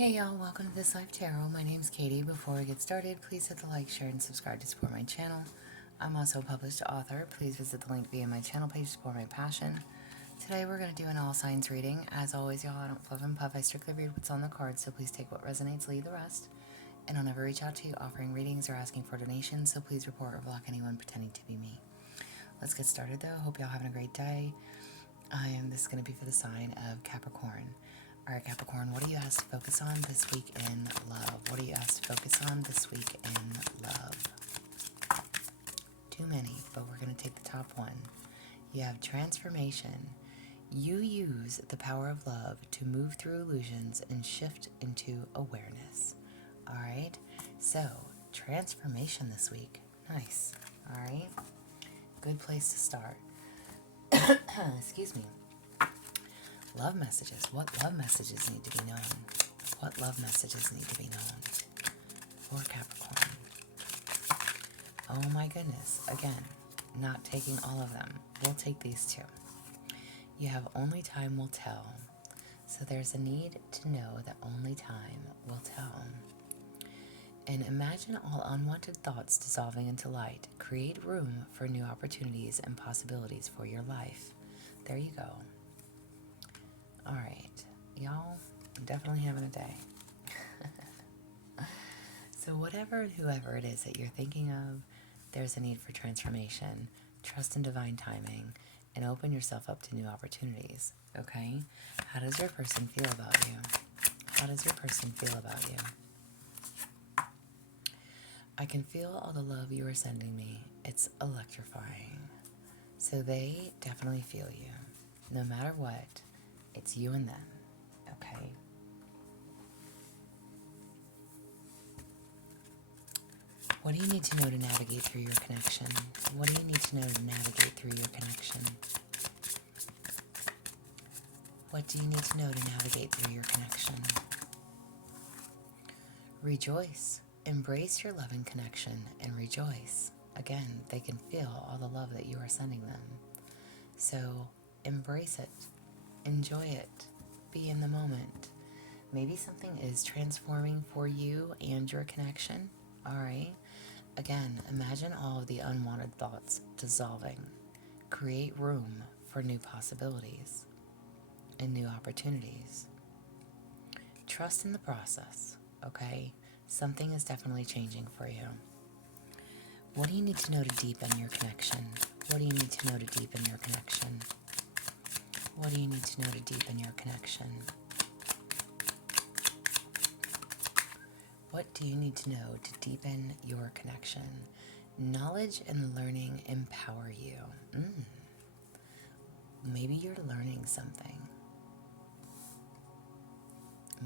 Hey y'all, welcome to This Life Tarot. My name's Katie. Before we get started, please hit the like, share, and subscribe to support my channel. I'm also a published author. Please visit the link via my channel page to support my passion. Today we're going to do an all signs reading. As always, y'all, I don't fluff and puff. I strictly read what's on the cards, so please take what resonates, leave the rest. And I'll never reach out to you offering readings or asking for donations, so please report or block anyone pretending to be me. Let's get started though. Hope y'all having a great day. This is going to be for the sign of Capricorn. Alright, Capricorn, what are you asked to focus on this week in love? What are you asked to focus on this week in love? Too many, but we're going to take the top one. You have transformation. You use the power of love to move through illusions and shift into awareness. Alright, so transformation this week. Nice. Alright, good place to start. Excuse me. Love messages. What love messages need to be known? What love messages need to be known for Capricorn? Oh my goodness. Again, not taking all of them. We'll take these two. You have only time will tell. So there's a need to know that only time will tell. And imagine all unwanted thoughts dissolving into light. Create room for new opportunities and possibilities for your life. There you go. Alright, y'all, I'm definitely having a day. So whoever it is that you're thinking of, there's a need for transformation. Trust in divine timing and open yourself up to new opportunities, okay? How does your person feel about you? How does your person feel about you? I can feel all the love you are sending me. It's electrifying. So they definitely feel you. No matter what, it's you and them, okay? What do you need to know to navigate through your connection? What do you need to know to navigate through your connection? What do you need to know to navigate through your connection? Rejoice. Embrace your loving connection and rejoice. Again, they can feel all the love that you are sending them. So embrace it. Enjoy it. Be in the moment. Maybe something is transforming for you and your connection. Alright. Again, imagine all of the unwanted thoughts dissolving. Create room for new possibilities and new opportunities. Trust in the process. Okay? Something is definitely changing for you. What do you need to know to deepen your connection? What do you need to know to deepen your connection? What do you need to know to deepen your connection? What do you need to know to deepen your connection? Knowledge and learning empower you. Maybe you're learning something.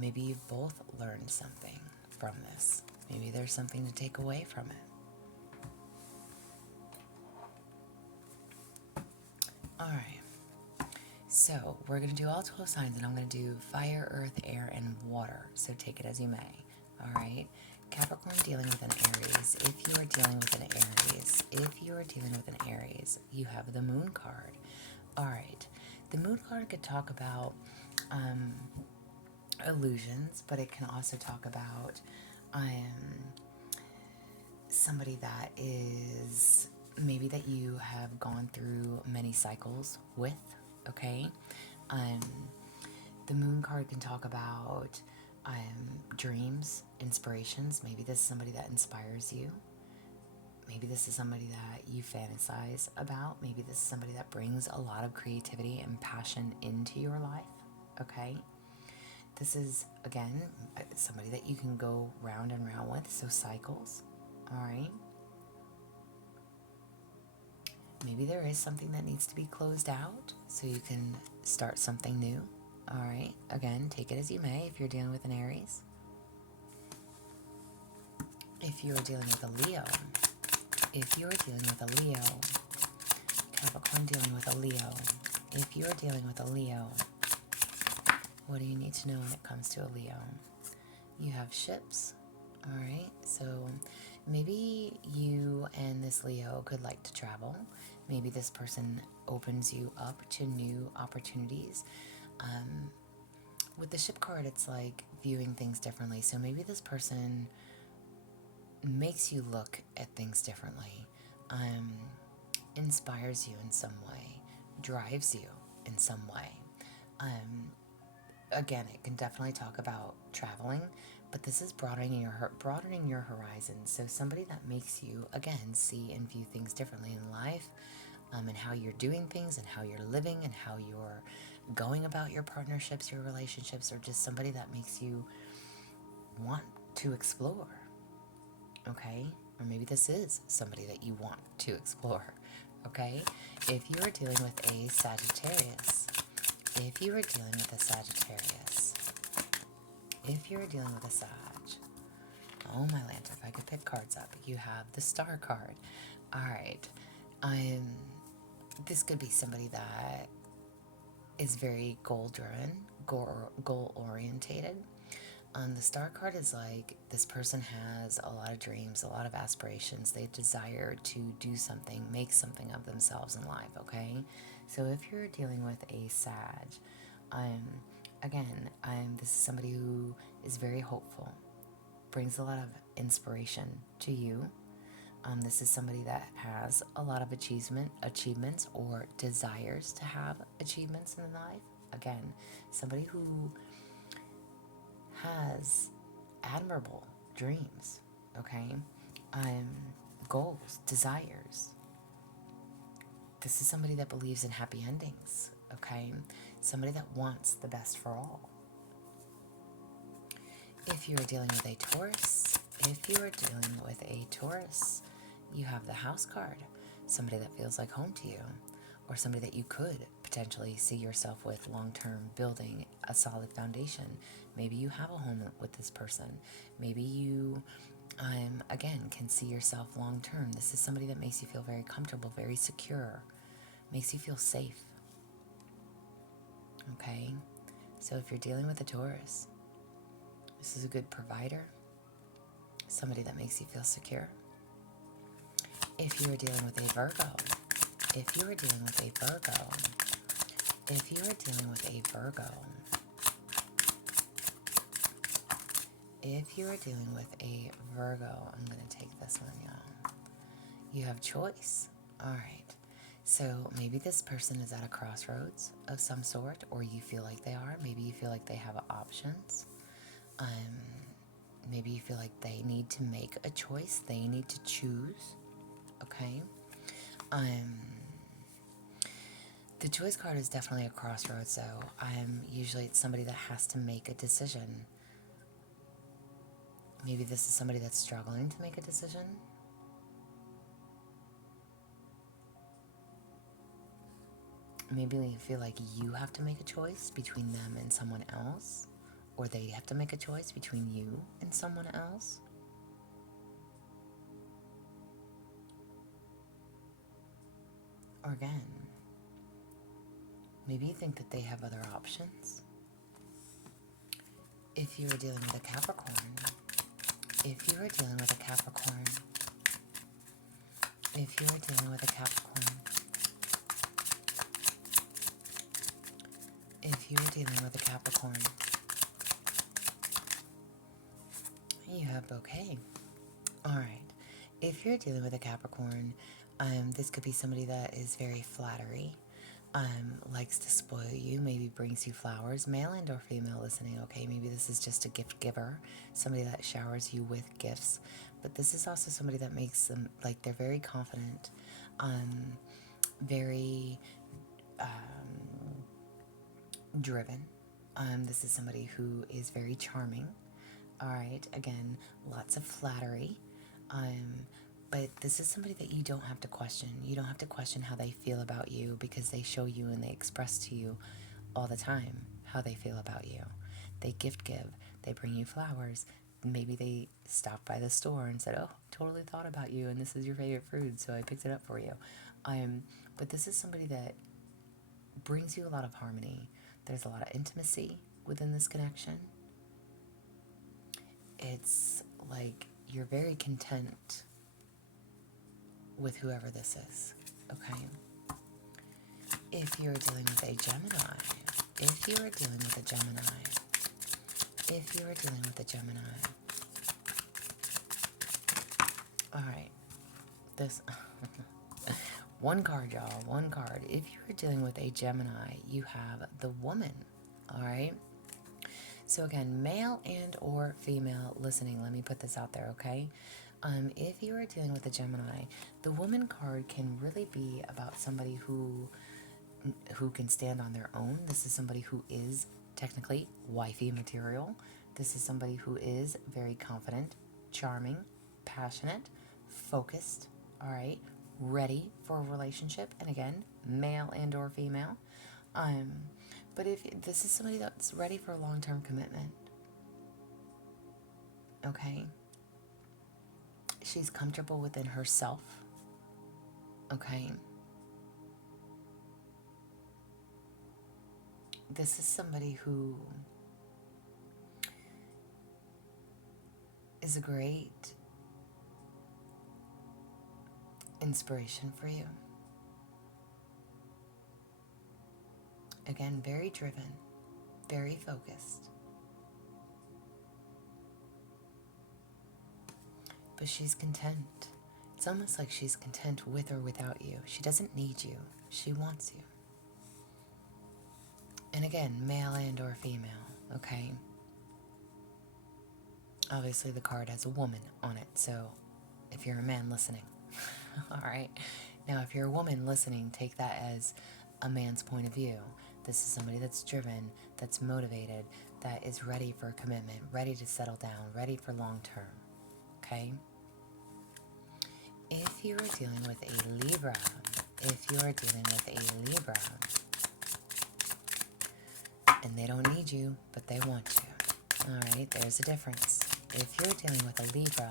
Maybe you've both learned something from this. Maybe there's something to take away from it. Alright. So, we're going to do all 12 signs, and I'm going to do fire, earth, air, and water. So take it as you may. Alright? Capricorn dealing with an Aries. If you are dealing with an Aries, you have the Moon card. Alright. The Moon card could talk about illusions, but it can also talk about somebody that is maybe that you have gone through many cycles with. Okay, the Moon card can talk about dreams, inspirations. Maybe this is somebody that inspires you. Maybe this is somebody that you fantasize about. Maybe this is somebody that brings a lot of creativity and passion into your life. Okay, this is, again, somebody that you can go round and round with, so cycles. Alright. Maybe there is something that needs to be closed out so you can start something new. Alright, again, take it as you may if you're dealing with an Aries. If you are dealing with a Leo, Capricorn dealing with a Leo. If you are dealing with a Leo, what do you need to know when it comes to a Leo? You have ships. Alright, so maybe you and this Leo could like to travel. Maybe this person opens you up to new opportunities. with the ship card, it's like viewing things differently. So maybe this person makes you look at things differently, inspires you in some way, drives you in some way. Again, it can definitely talk about traveling, but this is broadening your horizons. So somebody that makes you, again, see and view things differently in life, and how you're doing things and how you're living and how you're going about your partnerships, your relationships, or just somebody that makes you want to explore. Okay? Or maybe this is somebody that you want to explore. Okay? If you are dealing with a Sagittarius, if you are dealing with a Sagittarius, if you're dealing with a Sag, oh my Lanta, if I could pick cards up, you have the Star card. Alright. This could be somebody that is very goal-driven, goal-orientated. The Star card is like this person has a lot of dreams, a lot of aspirations. They desire to do something, make something of themselves in life, okay? So if you're dealing with a Sag, this is somebody who is very hopeful, brings a lot of inspiration to you. This is somebody that has a lot of achievements or desires to have achievements in life. Again, somebody who has admirable dreams, okay? Goals, desires. This is somebody that believes in happy endings, okay? Somebody that wants the best for all. If you are dealing with a Taurus, you have the House card. Somebody that feels like home to you, or somebody that you could potentially see yourself with long-term, building a solid foundation. Maybe you have a home with this person. Maybe you, again, can see yourself long-term. This is somebody that makes you feel very comfortable, very secure, makes you feel safe. Okay? So if you're dealing with a Taurus, this is a good provider, somebody that makes you feel secure. If you are dealing with a Virgo, if you are dealing with a Virgo, if you are dealing with a Virgo, if you are dealing with a Virgo, I'm going to take this one, y'all. You have choice. All right. So maybe this person is at a crossroads of some sort, or you feel like they are. Maybe you feel like they have options. Maybe you feel like they need to make a choice. They need to choose. Okay? The choice card is definitely a crossroads, though. Usually it's somebody that has to make a decision. Maybe this is somebody that's struggling to make a decision. Maybe you feel like you have to make a choice between them and someone else, or they have to make a choice between you and someone else. Or again, maybe you think that they have other options. If you are dealing with a Capricorn, if you are dealing with a Capricorn, if you are dealing with a Capricorn, if you are dealing with a Capricorn, you have bouquet. Alright, if you're dealing with a Capricorn, this could be somebody that is very flattery, likes to spoil you, maybe brings you flowers, male and or female listening, okay? Maybe this is just a gift giver, somebody that showers you with gifts, but this is also somebody that makes them, like, they're very confident, very driven. This is somebody who is very charming. Alright, again, lots of flattery. But this is somebody that you don't have to question. You don't have to question how they feel about you, because they show you and they express to you all the time how they feel about you. They gift give. They bring you flowers. Maybe they stopped by the store and said, oh, totally thought about you and this is your favorite food, so I picked it up for you. But this is somebody that brings you a lot of harmony. There's a lot of intimacy within this connection. It's like you're very content with whoever this is, okay? If you're dealing with a Gemini, if you are dealing with a Gemini, if you are dealing with a Gemini. All right, this one card, y'all, one card. If you're dealing with a Gemini, you have the Woman. All right. So again, male and or female listening, let me put this out there, okay? If you are dealing with a Gemini, the Woman card can really be about somebody who can stand on their own. This is somebody who is technically wifey material. This is somebody who is very confident, charming, passionate, focused, all right, ready for a relationship. And again, male and or female. But if this is somebody that's ready for a long-term commitment, okay? She's comfortable within herself, okay? This is somebody who is a great inspiration for you. Again, very driven, very focused. But she's content. It's almost like she's content with or without you. She doesn't need you. She wants you. And again, male and or female, okay? Obviously the card has a woman on it, so if you're a man listening, all right? Now, if you're a woman listening, take that as a man's point of view. This is somebody that's driven, that's motivated, that is ready for a commitment, ready to settle down, ready for long term, okay? If you are dealing with a Libra, and they don't need you, but they want you, all right? There's a difference. If you're dealing with a Libra,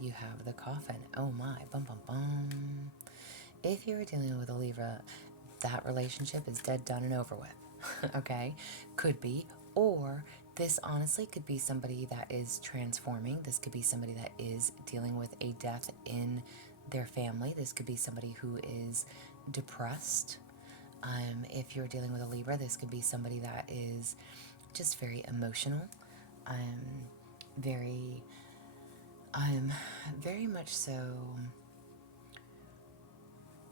you have the Coffin. Oh my, bum bum bum. If you're dealing with a Libra, that relationship is dead, done, and over with. Okay? Could be. Or this honestly could be somebody that is transforming. This could be somebody that is dealing with a death in their family. This could be somebody who is depressed. If you're dealing with a Libra, this could be somebody that is just very emotional. Very much so.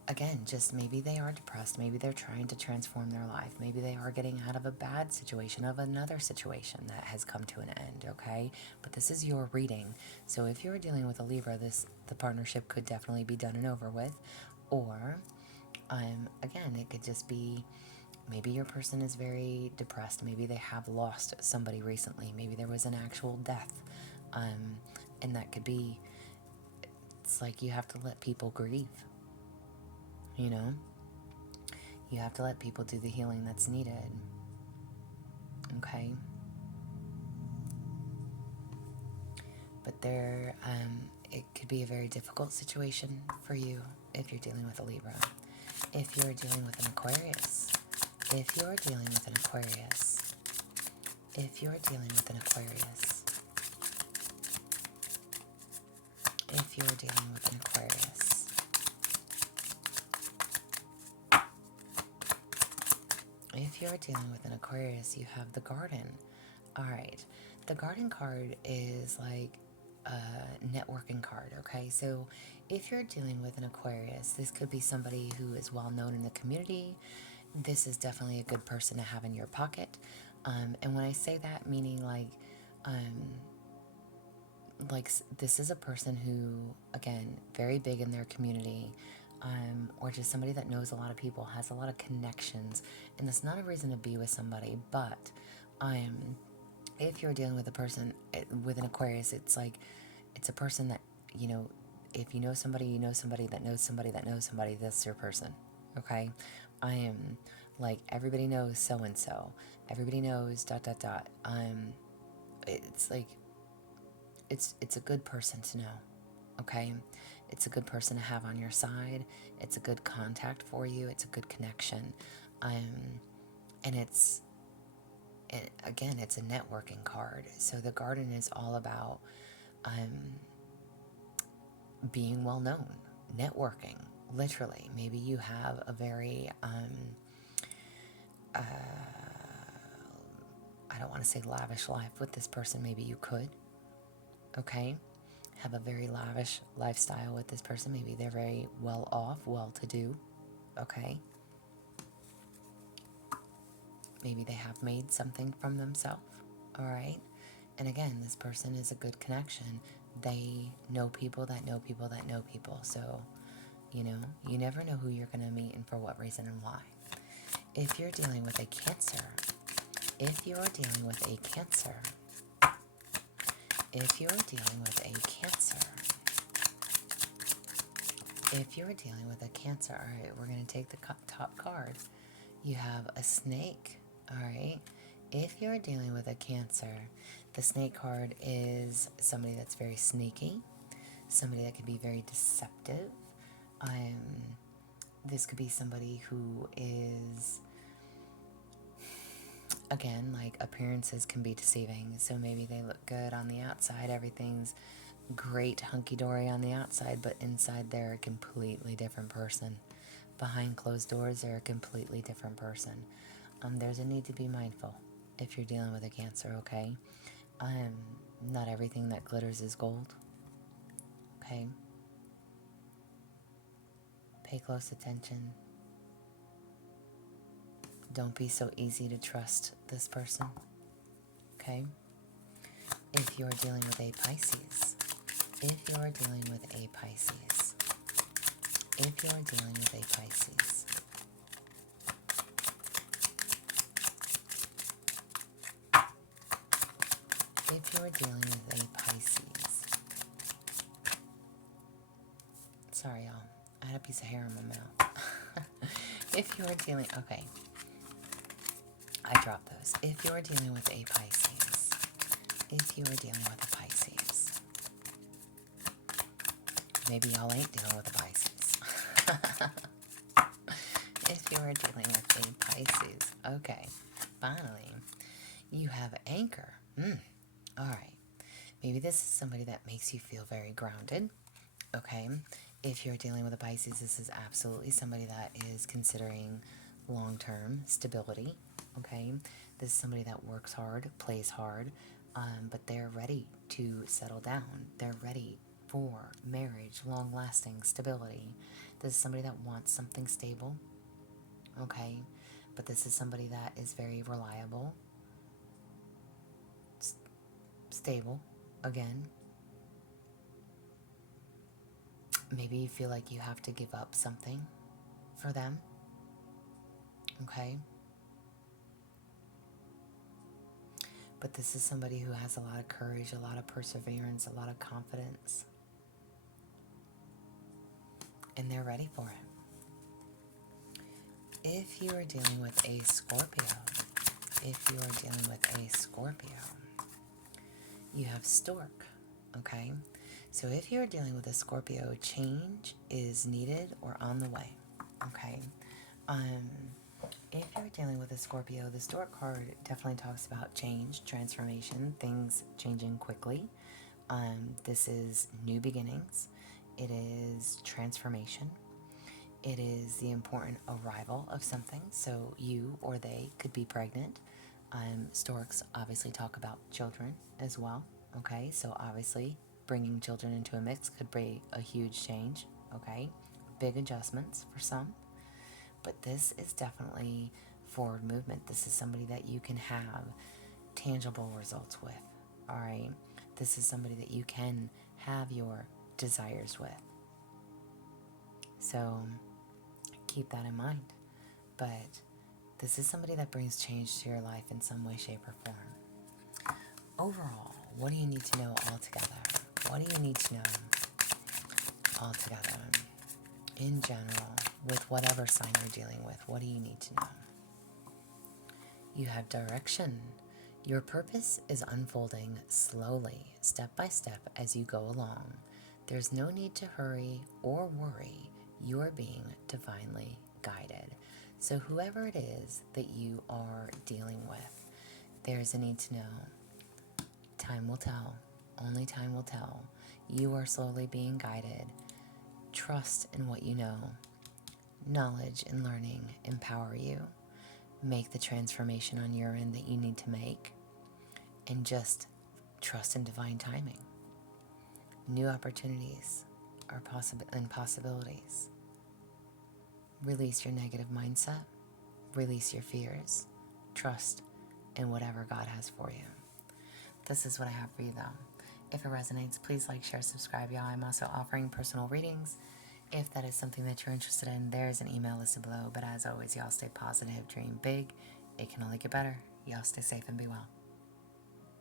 Again, just maybe they are depressed. Maybe they're trying to transform their life. Maybe they are getting out of a bad situation, of another situation that has come to an end, okay? But this is your reading. So if you're dealing with a Libra, the partnership could definitely be done and over with. Or, again, it could just be maybe your person is very depressed. Maybe they have lost somebody recently. Maybe there was an actual death. And that could be, it's like you have to let people grieve. You know, you have to let people do the healing that's needed. Okay. But it could be a very difficult situation for you if you're dealing with a Libra. If you're dealing with an Aquarius. If you're dealing with an Aquarius. If you're dealing with an Aquarius. If you're dealing with an Aquarius. If you're dealing with an Aquarius, you have the Garden. All right. The Garden card is like a networking card, okay? So if you're dealing with an Aquarius, this could be somebody who is well known in the community. This is definitely a good person to have in your pocket. And when I say that, meaning like this is a person who, again, very big in their community. Or just somebody that knows a lot of people, has a lot of connections, and that's not a reason to be with somebody. But if you're dealing with a person with an Aquarius, it's like it's a person that, you know, if you know somebody that knows somebody that knows somebody, that's your person. Okay, like everybody knows so and so, everybody knows ... It's like it's a good person to know. Okay. It's a good person to have on your side. It's a good contact for you. It's a good connection. And again, it's a networking card. So the Garden is all about being well known, networking, literally, maybe you have a very, I don't want to say lavish life with this person. Maybe you could, okay? Have a very lavish lifestyle with this person. Maybe they're very well off, well to do, okay? Maybe they have made something from themselves, all right? And again, this person is a good connection. They know people that know people that know people. So, you know, you never know who you're going to meet and for what reason and why. If you're dealing with a Cancer, if you're dealing with a Cancer, if you're dealing with a Cancer, if you're dealing with a Cancer, all right, we're going to take the top card. You have a snake, all right? If you're dealing with a Cancer, the snake card is somebody that's very sneaky, somebody that can be very deceptive. This could be somebody who is, again, like appearances can be deceiving. So maybe they look good on the outside, everything's great, hunky-dory on the outside, but inside they're a completely different person. Behind closed doors, they're a completely different person. There's a need to be mindful if you're dealing with a Cancer, okay? Not everything that glitters is gold, okay? Pay close attention. Don't be so easy to trust this person, okay? If you're dealing with a Pisces, if you're dealing with a Pisces, if you're dealing with a Pisces, if you're dealing with a Pisces, sorry y'all, I had a piece of hair in my mouth. If you're dealing, okay, I dropped those. If you're dealing with a Pisces, if you are dealing with a Pisces, maybe y'all ain't dealing with a Pisces. If you are dealing with a Pisces, okay, finally, you have Anchor. All right, maybe this is somebody that makes you feel very grounded, okay? If you're dealing with a Pisces, this is absolutely somebody that is considering long-term stability, okay? This is somebody that works hard, plays hard, but they're ready to settle down. They're ready for marriage, long-lasting stability. This is somebody that wants something stable, okay? But this is somebody that is very reliable, stable, again. Maybe you feel like you have to give up something for them, okay? But this is somebody who has a lot of courage, a lot of perseverance, a lot of confidence. And they're ready for it. If you are dealing with a Scorpio, if you are dealing with a Scorpio, you have Stork, okay? So if you're dealing with a Scorpio, change is needed or on the way, okay? If you're dealing with a Scorpio, the Stork card definitely talks about change, transformation, things changing quickly. This is new beginnings. It is transformation. It is the important arrival of something. So you or they could be pregnant. Storks obviously talk about children as well. Okay, so obviously bringing children into a mix could be a huge change. Okay, big adjustments for some. But this is definitely forward movement. This is somebody that you can have tangible results with. All right, this is somebody that you can have your desires with. So keep that in mind. But this is somebody that brings change to your life in some way, shape, or form. Overall, what do you need to know altogether? What do you need to know altogether? In general, with whatever sign you're dealing with, what do you need to know? You have direction. Your purpose is unfolding slowly, step by step as you go along. There's no need to hurry or worry. You are being divinely guided. So whoever it is that you are dealing with, there's a need to know. Time will tell. Only time will tell. You are slowly being guided. Trust in what you know. knowledge and learning empower you. Make the transformation on your end that you need to make. And just trust in divine timing. New opportunities are possibilities. Release your negative mindset. Release your fears. Trust in whatever God has for you. This is what I have for you, though. If it resonates, please like, share, subscribe, y'all. I'm also offering personal readings. If that is something that you're interested in, there's an email listed below. But as always, y'all stay positive, dream big. It can only get better. Y'all stay safe and be well.